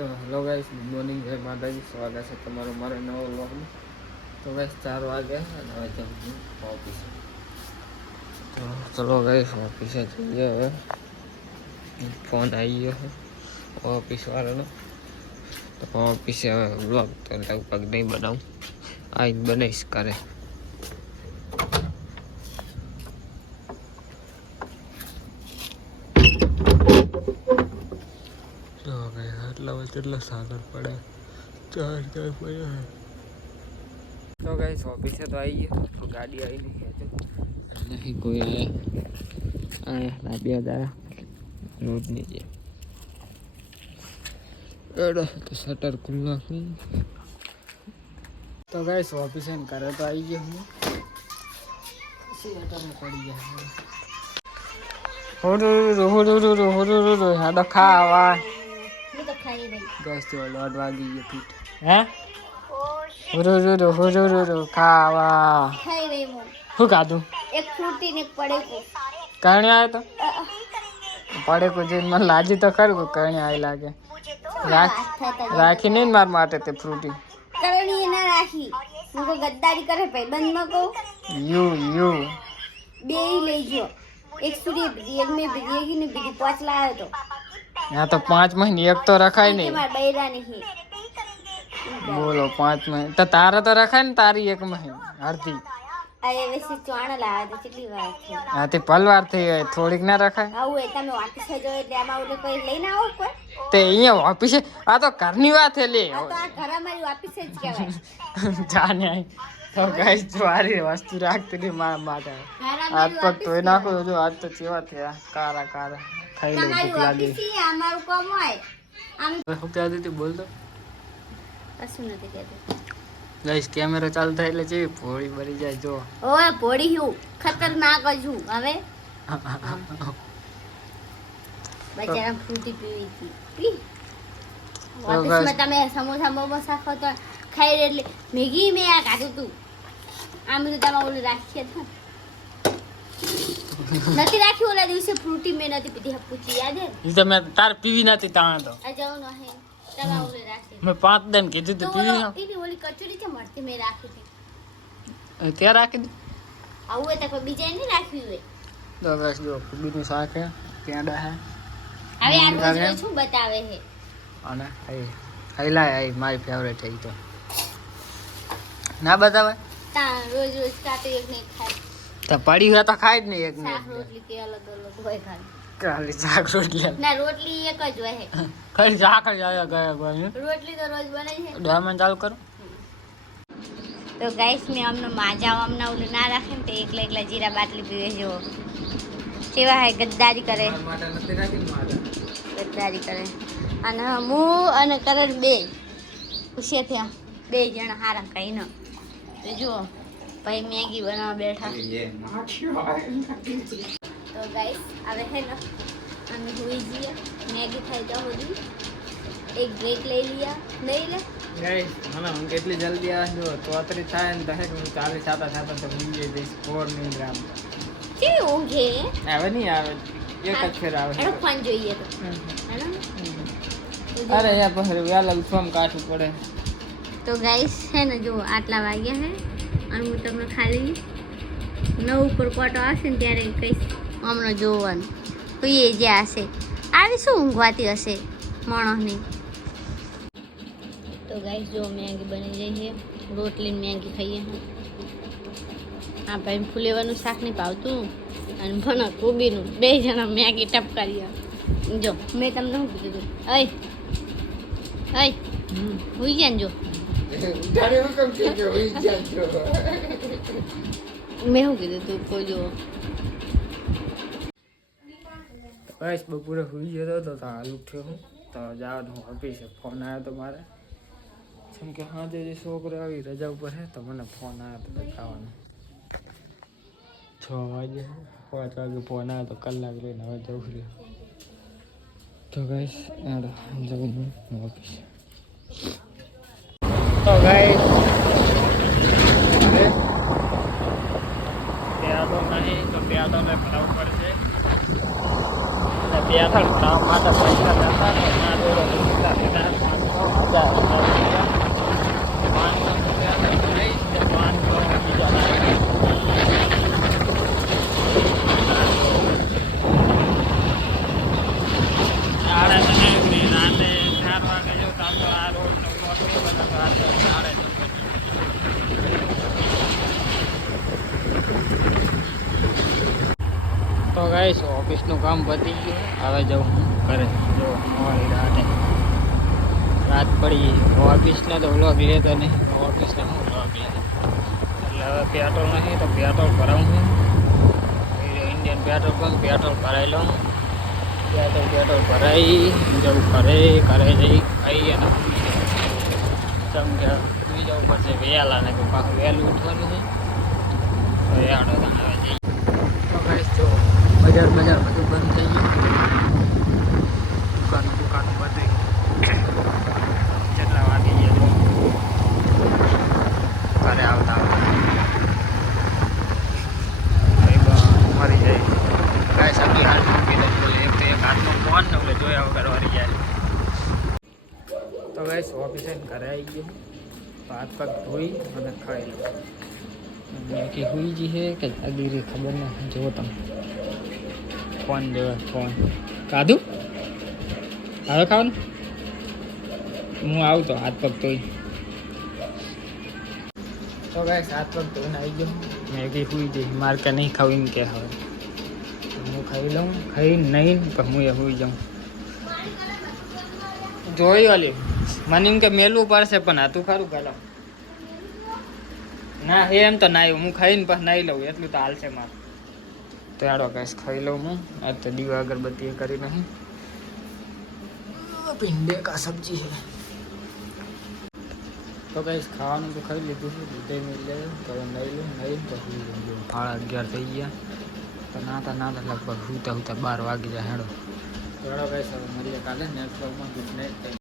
Hello guys, good morning, જય માતાજી. સ્વાગત છે તમારું મારા નવો વ્લોગમાં. તો ગાઈસ 4 વાગ્યા અને હવે જાઉં છું ઓફિસે. તો ચલો ગાઈસ ઓફિસે જઈએ. હવે ફોન આવી ગયો છે ઓફિસવાળાનો. તો ઓફિસે હવે વ્લોગ તો લગભગ નહીં બનાવું, આવીને બનાવીશ કરે. કેટલા સાગર પડે, ચાર પડ્યા. તો ગાઈસ ઓફિસે તો આવી ગયો, તો ગાડી આવીને ખેંચો નહીં કોઈ આયા 2000 રોજની છે. એડો તો શટર ખુલ્લું નાખી. તો ગાઈસ ઓફિસે કરે તો આવી ગયો હું, શટરમાં પડી ગયા. હાડો ખાવા ગેસ તો 8 વાગી ગયો ફીટ. હે ખાવા શું ખાધું? એક ફ્રૂટી ને પડેકો. કણે આવ્યો તો પડેકો જે મને લાજી તો ખરું કણે આવી લાગે. રાખી નહીં મારા માટે તે ફ્રૂટી. કરણી ના રાખી મુકો ગદ્દારી કરે ભાઈ બંધ ન કહો. યુ બે લઈ ગયો. એક સુરી બીજી એક મે બીજી ને બીજી 5 લાવ્યો તો. यहाँ तो 5 महीने एक तो रखा ही नहीं. बैरा नहीं बोलो 5 महीने तो तारा तो रखा है तारी 1 महीने आरती. अरे वैसे चोण लावे तो કેટલી વાર થઈ. હા તે પલવાર થઈ ગઈ, થોડીક ના રખાય. આવું એ તમે ઓફિસે જો એટલે આમાં ઓલે કોઈ લઈને આવો કોઈ. તે અહીંયા ઓફિસે આ તો ઘરની વાત છે લે. આ તો આ ઘર અમારી ઓફિસે જ કહેવાય. જાને આઈ તો ગાઈસ જો આરી વસ્તુ રાખતી ની મારા માટે. આજ પગ ધોઈ નાખો જો આજ તો કેવા થયા કારા કારા. ખાઈ લે ભૂખ લાગી. અમારું કામ હોય આમ હું કહી દીધી બોલ તો કશું નથી કહેતો. ગાઈસ કેમેરા ચાલુ થાય એટલે જેવી ભોળી ભરી જાય જો. ઓય ભોળી હું ખતરનાક છું હવે. બજારમાં ફ્રૂટી પીવી હતી પી. ઓફિસમાં તમે સમોસા મોમોસા ખાઓ તો ખાઈ એટલે મેગી મેં આ કાઢું તું આમ તો તમે ઓલું રાખીએ તો નથી રાખી. ઓલા દિવસે ફ્રૂટી મેં નથી પીધી પૂછી યાદ હે? ઈ તો મેં તાર પીવી નથી તાણ તો આ જાવ ન હે તમે ઓલે રાખી. મેં 5 દિન કીધું તો પીવી ના. પીવી ઓલી કચોરી છે મળતી મેં રાખી હતી. ક્યાં રાખી દી? આવું હોય તો કોઈ બીજાએ નહીં રાખવી હોય. તો બસ જો બીજું શાક હે, પેંડા હે. હવે આ રોજ શું બતાવે હે? અને હાઈલાય આઈ મારી ફેવરેટ હે તો ના બતાવે. તા રોજ રોજ કાતે એક નહીં ખાય. તો પડી હોય તો ખાય જ નહીં એક શાક ને રોટલી કે અલગ અલગ હોય ખાલી. ખાલી શાક રોટલી ના રોટલી એક જ હોય. ખાલી શાક જ આવ્યા ગયા ભાઈ. રોટલી તો રોજ બને છે. ડાયમંડ ચાલુ કરો. તો ગાઈસ મેં અમને માજા અમને ઓલું ના રાખે ને તો એકલા એકલા જીરા બાટલી પીવે છે. કેવા હે ગદ્દારી કરે, ગદ્દારી કરે. અને હું અને કરણ બે ખુશી થયા, 2 જણા હારા કઈ ન. તો જુઓ ભાઈ મેગી બનાવવા બેઠા. તો ગાઈસ હવે હે ને અમે હોઈ જઈએ મેગી ખાઈ જાવ બધી. એક બ્રેક લઈ લે ગાઈસ મને હું કેટલી જલ્દી આવે જો 33 થાય ને તો હે હું 40 સાતા તો બીજે જઈશ 4 મિનિટ. કેવી ઊંઘે આવે નહીં આવે એક જ ફેર આવે. એનો ફોન જોઈએ તો હેને. અરે યાર પછી વેલા ઉઠવામાં કાઠું પડે. તો ગાઈસ છે ને જો આટલા વાગ્યા હે અને હું તમને ખાલી 9 ઉપર કોટો આવશે ને ત્યારે કહીશ હમણાં જોવાનું કોઈ એ જે હશે આવી શું ઊંઘવાતી હશે માણસની. તો ગાઈસ જો મેગી બની જાય છે, રોટલી મેગી ખાઈએ. હા ભાઈ ફુલેવાનું શાક નહીં ભાવતું અને ભણા કોબીનું 2 જણા મેગી ટપકારી. જો મેં તમને શું કીધું અય અય હોઈ ગયા ને જો મેં શું કીધું તું કોઈ જો બસ બપોરે સુઈ ગયો હતો તો હાલ ઉઠ્યો હું તો જવાનું ઓફિસે. ફોન આવ્યો તો મારે જેમ કે હા જે છોકરો આવી રજા ઉપર છે તો મને ફોન આવ્યો તો બતાવવાનો. 6 વાગે 5 વાગે ફોન આવ્યો તો કલાક લઈને હવે જવું રહ્યો. તો ગાઈસ જવું ઓફિસે. તો ગાઈસ પ્યાદો નહીં તો પ્યાદોને ભરાવવું પડશે. બે 3 કામ માટે પૈસા લેતા તો ગાઈસ ઓફિસનું કામ પતી ગયું. હવે જાઉં હું ઘરે. જો મોડી રાત પડી. ઓફિસનો તો વ્લોગ લેતો નહીં. ઓફિસનો હું વ્લોગ લે. એટલે હવે પેટ્રોલ નહીં તો પેટ્રોલ ભરાવું છું. ઇન્ડિયન પેટ્રોલ પંપ પેટ્રોલ ભરાઈ લઉં. પેટ્રોલ ભરાઈ જવું ઘરે જઈ ખાઈ અને જેમ કે સુઈ જવું પડશે વહેલા ને પાછું વહેલું ઉઠવાનું છે. તો યાડો હવે જઈએ. તો ગાઈસ જો બજાર બધું બંધ થઈ ગયું. દુકાન બધું કેટલા વાગી ગયા ઘરે આવતા મરી જાય. ગાઈસ આપણી હાથ મૂકી દે બોલે એક હાથમાં ફોન ને બોલે જોયા વગર મરી જાય. તો ગાઈસ ઓફિસે ઘરે આવી ગયો. તો હાથ પગ ધોઈ અને ખાઈ લો. મેકી હુઈ જી છે કે જાગી ખબર નહીં. જુઓ તમે ફોન જોવે ફોન કાધું હવે ખાવાનું. હું આવું તો હાથ પગ ધોઈ. તો ગાઈસ હાથ પગ ધોઈને આવી ગયો. મેગી હુઈ જઈ મારે કે નહીં ખાવું એમ કે હવે હું ખાઈ લઉં. ખાઈ નહીં પણ હું એ હુઈ જાઉં. જોઈ ઓલી મને એમ કે મેલું પડશે પણ હાથું ખરું ગાલો ના એમ તો ના હું ખાઈને પછી નાહી લઉં એટલું તો હાલશે મારે. તો યાડો ગાઈસ ખાઈ લઉં હું. આજ તો દીવા અગરબત્તી એ કરી નહીં. ભીંડે કા સબ્જી છે. તો ગાઈસ ખાવાનું તો ખાઈ લીધું છે. દૂધે મિલ જાય તો નહીં લઉં નહીં પછી 11:30 થઈ ગયા. તો નાતા લગભગ હુતા 12 વાગી જાય. હેડો ગાઈસ હવે મળીએ કાલે નેક્સ્ટ વ્લોગમાં. Good night.